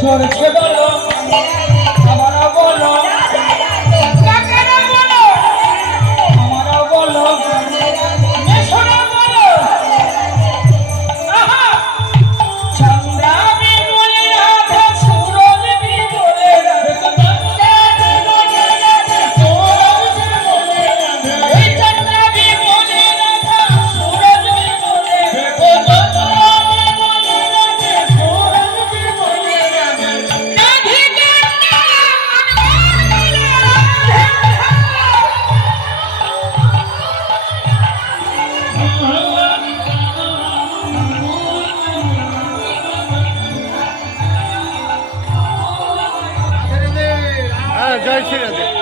সরছে বলো আমারও বলো আমারও বলো মেশোরা বলো চন্দ্রা বলে রাধা সুরজ বলে রাধা চন্দ্রা বলে রাধা সুরজ জয় শ্রী রাধে।